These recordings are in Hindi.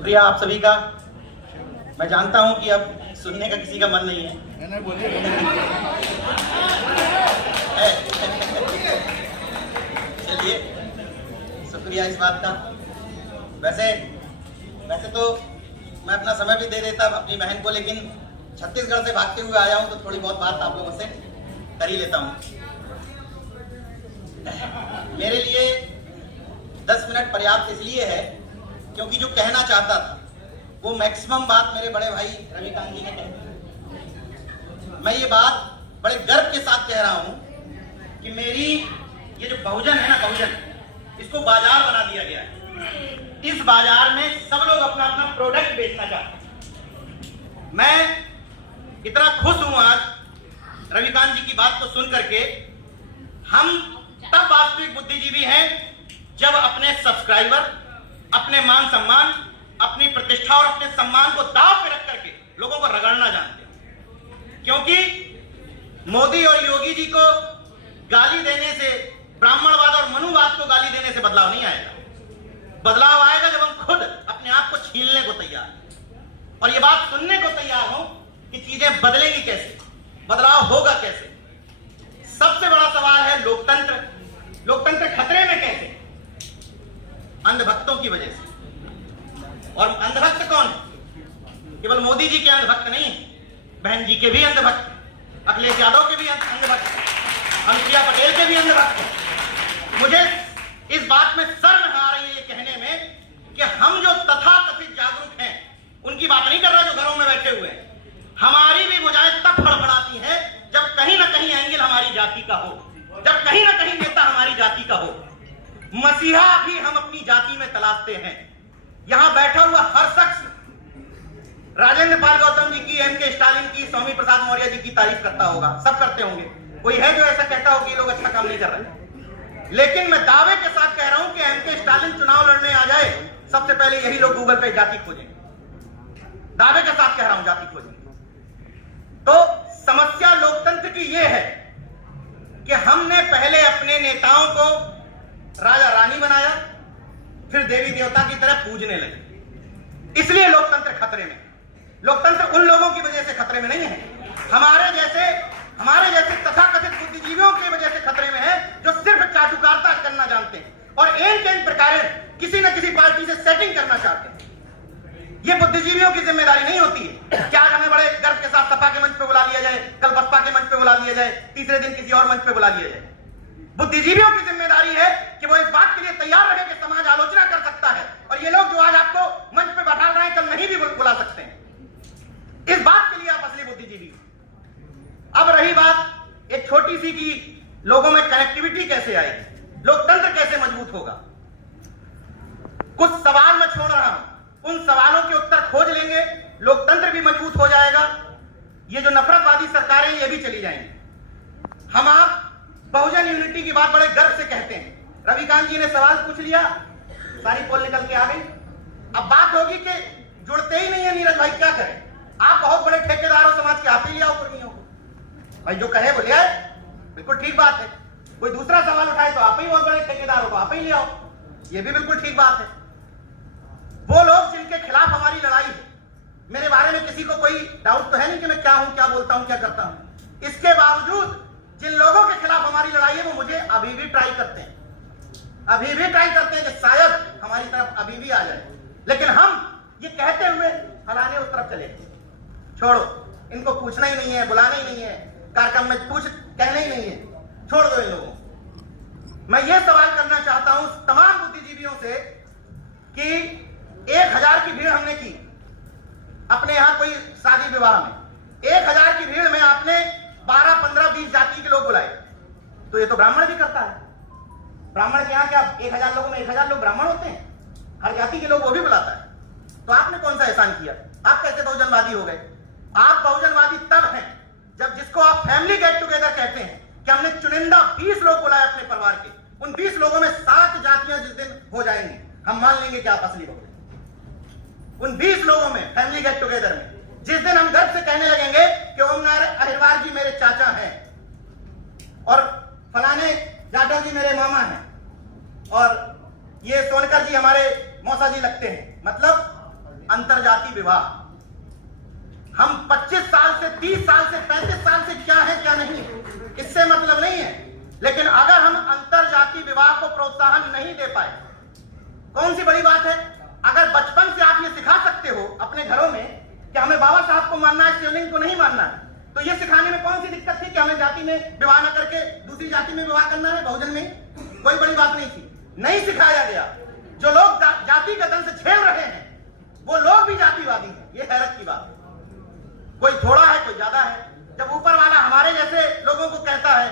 शुक्रिया आप सभी का। मैं जानता हूं कि अब सुनने का किसी का मन नहीं है। चलिए, शुक्रिया इस बात का। वैसे तो मैं अपना समय भी दे देता अपनी बहन को, लेकिन छत्तीसगढ़ से भागते हुए आया हूं तो थोड़ी बहुत बात आप लोगों से कर ही लेता हूं। मेरे लिए 10 मिनट पर्याप्त इसलिए है क्योंकि जो कहना चाहता था वो मैक्सिमम बात मेरे बड़े भाई रविकांत जी ने कही। मैं ये बात बड़े गर्व के साथ कह रहा हूं कि मेरी ये जो बहुजन है ना, बहुजन, इसको बाजार बना दिया गया है। इस बाजार में सब लोग अपना अपना प्रोडक्ट बेचना चाहते हैं। मैं इतना खुश हूं आज रविकांत जी की बात को सुन करके। हम तब वास्तविक बुद्धिजीवी हैं जब अपने सब्सक्राइबर, अपने मान सम्मान, अपनी प्रतिष्ठा और अपने सम्मान को दांव पे रख करके लोगों को रगड़ना जानते हैं। क्योंकि मोदी और योगी जी को गाली देने से, ब्राह्मणवाद और मनुवाद को गाली देने से बदलाव नहीं आएगा। बदलाव आएगा जब हम खुद अपने आप को छीलने को तैयार और ये बात सुनने को तैयार हो कि चीजें बदलेंगी कैसे, बदलाव होगा कैसे। सबसे बड़ा सवाल है लोकतंत्र। लोकतंत्र खतरे में कैसे? अंधभक्तों की वजह से। और अंधभक्त कौन है? केवल मोदी जी के अंधभक्त नहीं है, बहन जी के भी अंधभक्त, अखिलेश यादव के भी अंधभक्त, अनुप्रिया पटेल के भी अंधभक्त। मुझे इस बात में शर्म आ रही है ये कहने में कि हम जो तथाकथित जागरूक हैं उनकी बात नहीं कर रहा जो घरों में बैठे हुए हैं। हमारी भी भुजाएं तब फड़फड़ाती हैं जब कहीं ना कहीं एंगल हमारी जाति का हो, जब कहीं ना कहीं नेता हमारी जाति का हो। मसीहा भी हम अपनी जाति में तलाशते हैं। यहां बैठा हुआ हर शख्स राजेंद्र पाल गौतम जी की, एम.के. स्टालिन की, स्वामी प्रसाद मौर्य जी की तारीफ करता होगा, सब करते होंगे। कोई है जो ऐसा कहता हो कि ये लोग अच्छा काम नहीं कर रहे? लेकिन मैं दावे के साथ कह रहा हूं कि एम.के. स्टालिन चुनाव लड़ने आ जाए, सबसे पहले यही लोग गूगल पे जाति खोजेंगे। दावे के साथ कह रहा हूं, जाति खोजेंगे। तो समस्या लोकतंत्र की यह है कि हमने पहले अपने नेताओं को राजा रानी बनाया, फिर देवी देवता की तरह पूजने लगे। इसलिए लोकतंत्र खतरे में। लोकतंत्र उन लोगों की वजह से खतरे में नहीं है, हमारे जैसे तथाकथित बुद्धिजीवियों की वजह से खतरे में है, जो सिर्फ चाटुकारिता करना जानते हैं और एन प्रकार किसी न किसी पार्टी से सेटिंग करना चाहते हैं। ये बुद्धिजीवियों की जिम्मेदारी नहीं होती है कि आज हमें बड़े गर्व के साथ सपा के मंच पे बुला लिया जाए, कल बसपा के मंच पे बुला लिया जाए, तीसरे दिन किसी और मंच पे बुला लिया जाए। बुद्धिजीवियों की जिम्मेदारी है कि वो इस बात के लिए तैयार रहे कि समाज आलोचना कर सकता है और ये लोग जो आज आपको मंच पे बैठा रहे हैं, कल नहीं भी बुला सकते हैं। इस बात के लिए आप असली बुद्धिजीवी। अब रही बात एक छोटी सी की लोगों में कनेक्टिविटी कैसे आएगी, लोकतंत्र कैसे मजबूत होगा। कुछ सवाल मैं छोड़ रहा हूं, उन सवालों के उत्तर खोज लेंगे, लोकतंत्र भी मजबूत हो जाएगा। ये जो नफरतवादी सरकारें ये भी चली जाएंगी। हम आप बहुजन यूनिटी की बात बड़े गर्व से कहते हैं। रविकांत जी ने सवाल पूछ लिया, सारी पोल निकल के आ गई। अब बात होगी कि जुड़ते ही नहीं है नीरज भाई, क्या करें? आप बहुत बड़े ठेकेदार हो समाज के, आप ही ले आओ कर्मियों को। भाई जो कहे वो ले आए, बिल्कुल ठीक बात है। कोई दूसरा सवाल उठाए तो आप ही बहुत बड़े ठेकेदार हो तो आप ही ले आओ, ये भी बिल्कुल ठीक बात है। वो लोग जिनके खिलाफ हमारी लड़ाई है, मेरे बारे में किसी को कोई डाउट तो है नहीं कि मैं क्या हूं, क्या बोलता हूं, क्या करता हूं। इसके बावजूद जिन लोगों के खिलाफ हमारी लड़ाई है वो मुझे अभी भी ट्राई करते हैं कि शायद हमारी तरफ अभी भी आ जाए। लेकिन हम ये कहते हुए हराने उस तरफ चले, छोड़ो, इनको पूछना ही नहीं है, बुलाना ही नहीं है, कार्यक्रम में कहना ही नहीं है, छोड़ दो इन लोगों को। मैं ये सवाल करना चाहता हूं तमाम बुद्धिजीवियों से कि 1000 की भीड़ हमने की अपने यहां कोई शादी विवाह में, 1000 की भीड़ में आपने 12, 15, 20 जाति के लोग बुलाए, तो ये तो ब्राह्मण भी करता है। ब्राह्मण के यहां क्या 1000 लोगों में 1000 लोग ब्राह्मण होते हैं? हर जाति के लोग वो भी बुलाता है। तो आपने कौन सा एहसान किया? आप कैसे बहुजनवादी हो गए? आप बहुजनवादी तब हैं जब जिसको आप फैमिली गेट टुगेदर कहते हैं कि हमने चुनिंदा 20 लोग बुलाए अपने परिवार के, उन 20 लोगों में 7 जातियां जिस दिन हो जाएंगी, हम मान लेंगे कि आप असली बहुजन। उन 20 लोगों में फैमिली गेट टुगेदर में जिस दिन हम गर्व से कहने लगेंगे कि ओम नारायण अहिरवार जी मेरे चाचा हैं और फलाने जाटव जी मेरे मामा हैं और ये सोनकर जी हमारे मौसा जी लगते हैं, मतलब अंतरजातीय विवाह। हम 25 साल से 30 साल से 35 साल से क्या है क्या नहीं इससे मतलब नहीं है, लेकिन अगर हम अंतरजातीय विवाह को प्रोत्साहन नहीं दे पाए, कौन सी बड़ी बात है। अगर बचपन से आप ये सिखा सकते हो अपने घरों में कि हमें बाबा साहब को मानना है, शिवलिंग को नहीं मानना है, तो ये सिखाने में कौन सी दिक्कत थी कि हमें जाति में विवाह न करके दूसरी जाति में विवाह करना है, बहुजन में कोई बड़ी बात नहीं थी। नहीं सिखाया गया। जो लोग जाति का दंश झेल रहे हैं वो लोग भी जातिवादी हैं। ये हैरत की बात है। कोई थोड़ा है कोई ज्यादा है। जब ऊपर वाला हमारे जैसे लोगों को कहता है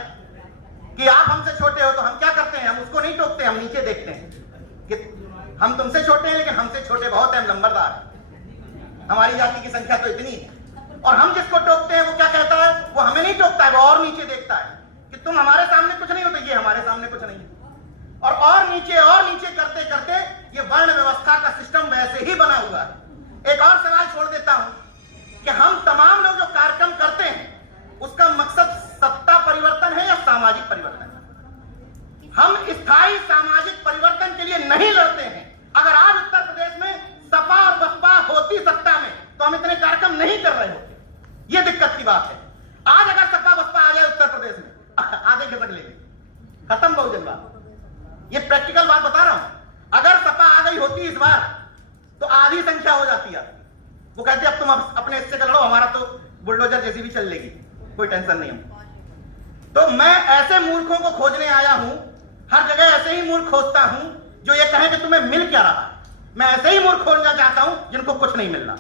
कि आप हमसे छोटे हो, तो हम क्या करते हैं, हम उसको नहीं टोकते, हम नीचे देखते हैं कि हम तुमसे छोटे हैं लेकिन हमसे छोटे बहुत हैं, हम नंबरदार हैं, हमारी जाति की संख्या तो इतनी है। और हम जिसको टोकते हैं वो क्या कहता है, वो हमें नहीं टोकता है, वो और नीचे देखता है कि तुम हमारे सामने कुछ नहीं हो, तो ये हमारे सामने कुछ नहीं है। और नीचे करते करते ये वर्ण व्यवस्था का सिस्टम वैसे ही बना हुआ है। एक और सवाल छोड़ देता हूं कि हम तमाम लोग जो कार्यक्रम करते हैं उसका मकसद सत्ता परिवर्तन है या सामाजिक परिवर्तन। हम स्थायी सामाजिक परिवर्तन के लिए नहीं लड़ते हैं। अगर आज उत्तर प्रदेश में सपा और बसपा होती सत्ता में तो हम इतने कार्यक्रम नहीं कर रहे होते। यह दिक्कत की बात है। आज अगर सपा बसपा आ जाए उत्तर प्रदेश में, आधे खिसक लेंगे, खत्म बहुजनवाद। ये प्रैक्टिकल बात बता रहा हूं। अगर सपा आ गई होती इस बार तो आधी संख्या हो जाती है। वो कहते अब तुम अपने हिस्से कर लो, हमारा तो बुलडोजर जैसी भी चल लेगी, कोई टेंशन नहीं है। तो मैं ऐसे मूर्खों को खोजने आया हूं, हर जगह ऐसे ही मूर्ख खोजता हूं जो ये कहें कि तुम्हें मिल क्या रहा। मैं ऐसे ही मूर्ख खोजना चाहता हूं जिनको कुछ नहीं मिल रहा,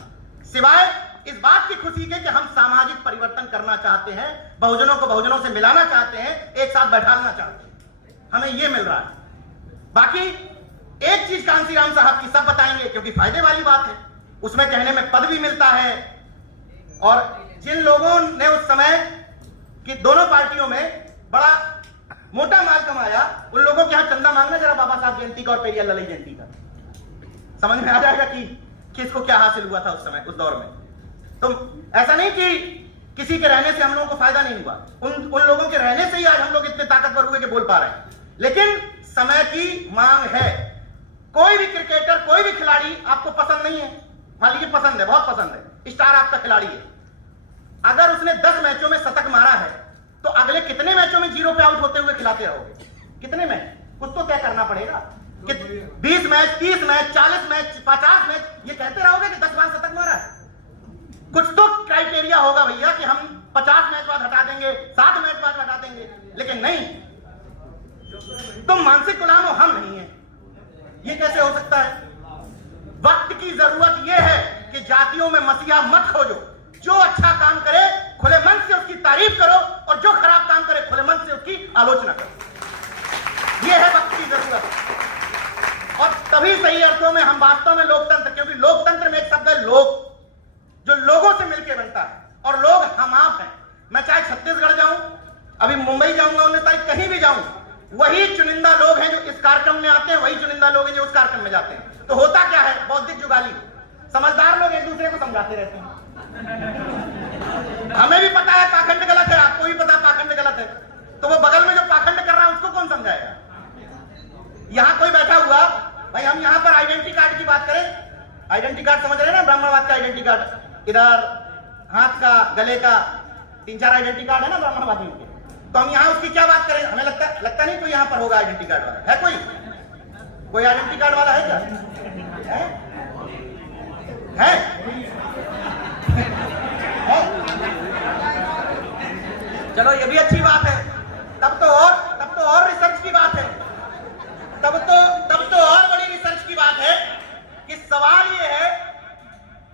सिवाय इस बात की खुशी के कि हम सामाजिक परिवर्तन करना चाहते हैं, बहुजनों को बहुजनों से मिलाना चाहते हैं, एक साथ बैठाना चाहते हैं। हमें यह मिल रहा है। बाकी एक चीज कांसीराम साहब की सब बताएंगे क्योंकि फायदे वाली बात है, उसमें कहने में पद भी मिलता है। और जिन लोगों ने उस समय की दोनों पार्टियों में बड़ा मोटा माल कमाया, उन लोगों के यहां चंदा मांगना जरा बाबा साहब जयंती का और पेरियार ललई जयंती का, समझ में आ जाएगा कि किसको क्या हासिल हुआ था उस समय, उस दौर में। तो ऐसा नहीं कि किसी के रहने से हम लोगों को फायदा नहीं हुआ, उन लोगों के रहने से ही आज हम लोग इतने ताकतवर हुए कि बोल पा रहे हैं। लेकिन समय की मांग है। कोई भी क्रिकेटर, कोई भी खिलाड़ी आपको पसंद नहीं है, मान लीजिए पसंद है, बहुत पसंद है, स्टार आपका खिलाड़ी है, अगर उसने 10 मैचों में शतक मारा है तो अगले कितने मैचों में 0 पे आउट होते हुए खिलाते रहोगे? कितने मैच? कुछ तो तय करना पड़ेगा कि 20 मैच, 30 मैच, 40 मैच, 50 मैच, ये कहते रहोगे कि 10 बार शतक मारा है? कुछ तो क्राइटेरिया होगा भैया कि हम 50 मैच बाद हटा देंगे, 60 मैच बाद हटा देंगे। लेकिन नहीं, तुम मानसिक गुलाम हो, हम नहीं है। ये कैसे हो सकता है? वक्त की जरूरत यह है कि जातियों में मसीहा मत खोजो। जो अच्छा काम करे खुले मन से उसकी तारीफ करो और जो खराब काम करे खुले मन से उसकी आलोचना करो। यह है वक्त की जरूरत। और तभी सही अर्थों में हम वास्तव में लोकतंत्र, क्योंकि लोकतंत्र में एक शब्द है लोग, जो लोगों से मिलकर बनता है, और लोग हम आप हैं। मैं चाहे छत्तीसगढ़ जाऊं, अभी मुंबई जाऊंगा 19 तारीख, कहीं भी जाऊं, वही चुनिंदा लोग हैं जो इस कार्यक्रम में आते हैं, वही चुनिंदा लोग हैं जो उस कार्यक्रम में जाते हैं। तो होता क्या है? बौद्धिक जुगाली। समझदार लोग एक दूसरे को समझाते रहते हैं। हमें भी पता है पाखंड गलत है, आपको भी पता है पाखंड गलत है, तो वो बगल में जो पाखंड कर रहा है उसको कौन समझाएगा? यहां कोई बैठा हुआ, भाई हम यहां पर आइडेंटिटी कार्ड की बात करें, आइडेंटिटी कार्ड समझ रहे हैं ना, ब्राह्मणवाद का आइडेंटिटी कार्ड, इधर हाथ का, गले का 3-4 आइडेंटिटी कार्ड है ना ब्राह्मणवादियों के। तो हम यहां उसकी क्या बात करें? हमें लगता नहीं कोई यहां पर होगा आइडेंटिटी कार्ड वाला। है कोई आइडेंटिटी कार्ड वाला है क्या? है? चलो ये भी अच्छी बात है। तब तो और रिसर्च की बात है, तब तो और बड़ी रिसर्च की बात है कि सवाल ये है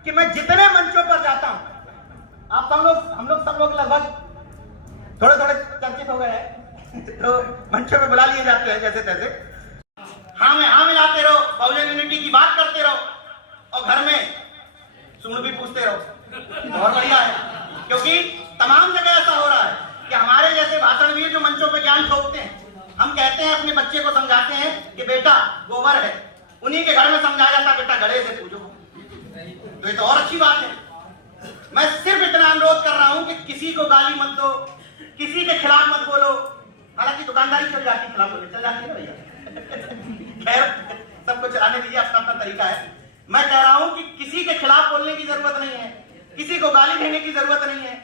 कि मैं जितने मंचों पर जाता हूं, आप हम लोग सब लोग लगभग थोड़े चर्चित हो गए हैं तो मंचों पे बुला लिए जाते हैं जैसे तैसे। हाँ में हाँ मिलाते रहो, बहुजन यूनिटी की बात करते रहो और घर में सुन भी पूछते रहो, बहुत बढ़िया है। क्योंकि तमाम जगह ऐसा हो रहा है कि हमारे जैसे भाषणवीर जो मंचों पे ज्ञान ठोकते हैं, हम कहते हैं अपने बच्चे को समझाते हैं कि बेटा गोबर है, उन्हीं के घर में समझाया जाता बेटा गड़े से पूजो, तो ये तो और अच्छी बात है। मैं सिर्फ इतना अनुरोध कर रहा हूं कि किसी को गाली मत दो, किसी के खिलाफ मत बोलो। हालांकि दुकानदारी चल जाती, खिलाफ बोले चल जाती है भैया, खैर सबको चलाने दीजिए, अपना अपना तरीका है। मैं कह रहा हूं कि किसी के किसी को गाली देने की जरूरत नहीं है।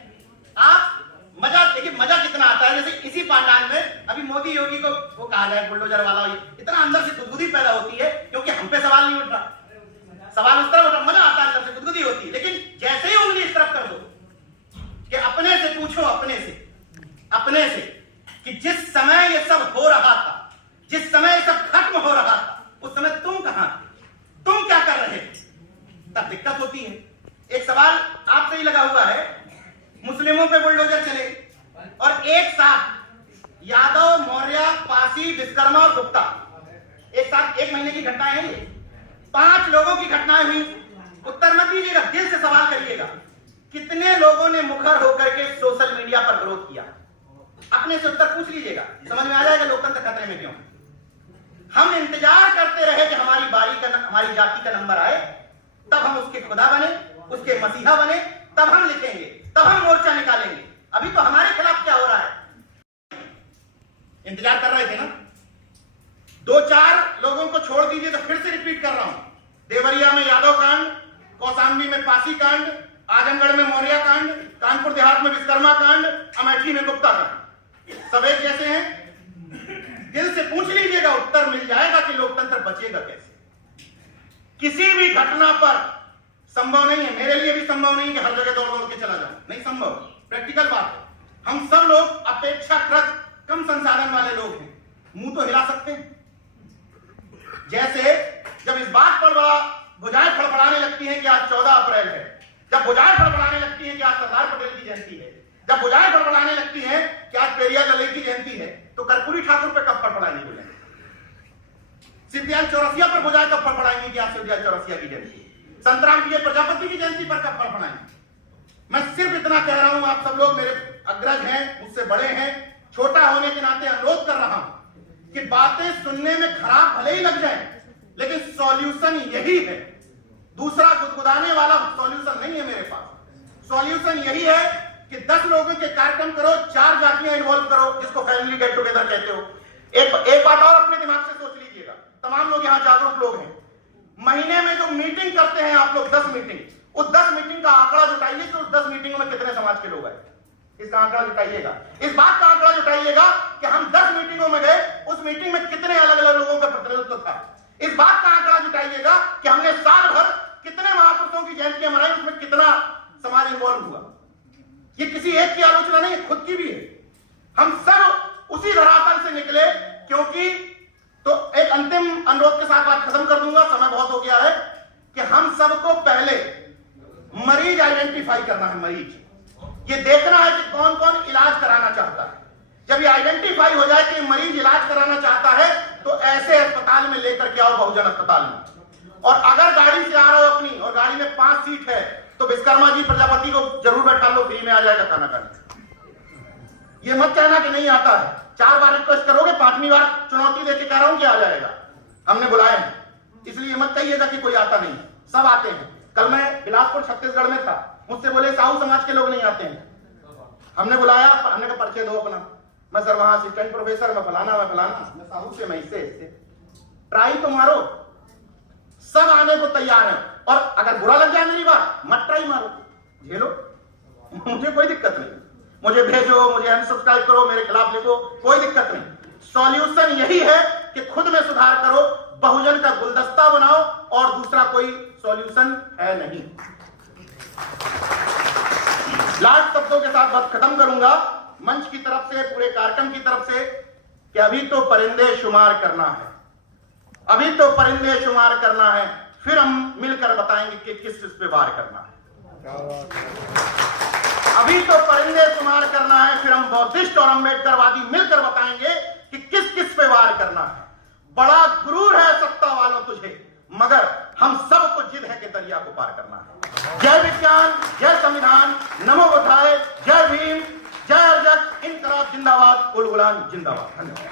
आप मजा देखिए, मजा कितना आता है। जैसे इसी पांडाल में अभी मोदी योगी को वो कहा जाए बुलडोजर वाला, इतना अंदर से गुदगुदी पैदा होती है क्योंकि हम पे सवाल नहीं उठ रहा, सवाल उस तरफ उठ रहा, मजा आता है, अंदर से गुदगुदी होती है। लेकिन जैसे ही उंगली इस तरफ कर दो कि अपने से पूछो, अपने से कि जिस समय ये सब हो रहा था, जिस समय ये सब खत्म हो रहा था, उस समय तुम कहां थे, तुम क्या कर रहे थे, तब दिक्कत होती है। एक सवाल आपसे ही लगा हुआ है, मुस्लिमों पे बुलडोजर चले और एक साथ यादव, मौर्य, पासी, विश्वकर्मा और गुप्ता एक साथ 1 महीने की घटनाएं हैं। ये 5 लोगों की घटनाएं हुई। उत्तर मत दीजिएगा, दिल से सवाल करिएगा, कितने लोगों ने मुखर होकर के सोशल मीडिया पर विरोध किया? अपने से उत्तर पूछ लीजिएगा, समझ में आ जाएगा लोकतंत्र खतरे में क्यों। हम इंतजार करते रहे कि हमारी बारी का, हमारी जाति का नंबर आए, तब हम उसके खुदा बने, उसके मसीहा बने, तब हम लिखेंगे, तब हम मोर्चा निकालेंगे। अभी तो हमारे खिलाफ क्या हो रहा है, इंतजार कर रहे थे ना। 2-4 लोगों को छोड़ दीजिए तो फिर से रिपीट कर रहा हूं, देवरिया में यादव कांड, कौशाम्बी में पासी कांड, आजमगढ़ में मौर्य कांड, कानपुर देहात में विश्वकर्मा कांड, अमेठी में गुप्ता कांड, सब एक जैसे हैं। दिल से पूछ लीजिएगा, उत्तर मिल जाएगा कि लोकतंत्र बचेगा कैसे। किसी भी घटना पर संभव नहीं है, मेरे लिए भी संभव नहीं कि हर जगह दौड़ के चला जाऊं, नहीं संभव, प्रैक्टिकल बात है। हम सब लोग अपेक्षाकृत कम संसाधन वाले लोग हैं, मुंह तो हिला सकते हैं। जैसे जब इस बात पर बड़ा भुजाएं फड़फड़ाने लगती हैं कि आज 14 अप्रैल है, जब भुजाएं फड़फड़ाने लगती हैं कि आज सरदार पटेल की जयंती है, जब भुजाएं फड़फड़ाने लगती हैं कि आज पेरिया ललई की जयंती है, तो कर्पूरी ठाकुर पे कब फड़फड़ाएंगे भुजाएं? सिद्धियाल चौरसिया पर भुजाएं कब फड़फड़ाएंगे कि आज सिद्धियाल चौरसिया की जयंती? संतराम विजय प्रजापति की जयंती पर कब फड़फड़ाएंगे? मैं सिर्फ इतना कह रहा हूं, आप सब लोग मेरे अग्रज हैं, मुझसे बड़े हैं, छोटा होने के नाते अनुरोध कर रहा हूं कि बातें सुनने में खराब भले ही लग जाए, लेकिन सॉल्यूशन यही है। दूसरा गुदगुदाने वाला सॉल्यूशन नहीं है मेरे पास। सॉल्यूशन यही है कि 10 लोगों के कार्यक्रम करो, 4 जातियां इन्वॉल्व करो, जिसको फैमिली गेट टुगेदर कहते हो। एक बात और अपने दिमाग से सोच लीजिएगा, तमाम लोग यहां जागरूक लोग हैं, महीने में जो मीटिंग करते हैं आप लोग 10 मीटिंग, उस 10 मीटिंग का आंकड़ा जुटाइए कि उस 10 मीटिंगों में कितने समाज के लोग आए, इसका आंकड़ा जुटाइएगा। इस बात का आंकड़ा जुटाइएगा कि हम 10 मीटिंगों में गए, उस मीटिंग में कितने अलग अलग लोगों का प्रतिनिधित्व था। इस बात का आंकड़ा जुटाइएगा कि हमने साल भर कितने महापुरुषों की जयंतियां मनाई, उसमें कितना समाज इन्वॉल्व हुआ। ये किसी एक की आलोचना नहीं है, खुद की भी है। हम सब उसी धरातल से निकले, क्योंकि तो एक अंतिम अनुरोध के साथ बात खत्म कर दूंगा, समय बहुत हो गया है, कि हम सबको पहले मरीज आइडेंटिफाई करना है। मरीज ये देखना है कि कौन कौन इलाज कराना चाहता है। जब ये आइडेंटिफाई हो जाए कि मरीज इलाज कराना चाहता है, तो ऐसे अस्पताल में लेकर के आओ, बहुजन अस्पताल में। और अगर गाड़ी से आ रहे हो अपनी और गाड़ी में 5 सीट है, तो विश्वकर्मा जी प्रजापति को जरूर बैठा लो, फ्री में आ जाएगा खाना खाने। ये मत कहना कि नहीं आता है, 4 बार रिक्वेस्ट करोगे, 5वीं बार चुनौती देके कह रहा हूं कि आ जाएगा, हमने बुलाया है। इसलिए मत कहिएगा कि कोई आता नहीं, सब आते हैं। कल मैं बिलासपुर छत्तीसगढ़ में था, मुझसे बोले साहू समाज के लोग नहीं आते हैं। हमने बुलाया, हमने कहा परिचय दो अपना, मैं सर वहां असिस्टेंट प्रोफेसर, मैं फलाना, मैं साहू से, मैं इससे। ट्राई तो मारो, सब आने को तैयार है। और अगर बुरा लग जाए मेरी बात, मत ट्राई मारो, झेलो, मुझे कोई दिक्कत नहीं। मुझे भेजो, मुझे अनसब्सक्राइब करो, मेरे खिलाफ लिखो, कोई दिक्कत नहीं। सॉल्यूशन यही है कि खुद में सुधार करो, बहुजन का गुलदस्ता बनाओ, और दूसरा कोई सॉल्यूशन है नहीं। लास्ट शब्दों के साथ बात खत्म करूंगा, मंच की तरफ से, पूरे कार्यक्रम की तरफ से, कि अभी तो परिंदे शुमार करना है, अभी तो परिंदे शुमार करना है, फिर हम मिलकर बताएंगे कि किस पे वार करना है। अभी तो परिंदे शुमार करना है, फिर हम बौद्धिस्ट और अम्बेडकरवादी मिलकर बताएंगे कि किस किस पे वार करना है। बड़ा गुरूर है सत्ता वालों तुझे, मगर हम सबको जिद है कि दरिया को पार करना है। जय विज्ञान, जय संविधान, नमो बुद्धाय, जय भीम, जय अर्जक, इनकलाब जिंदाबाद, उल गुलाम जिंदाबाद। धन्यवाद।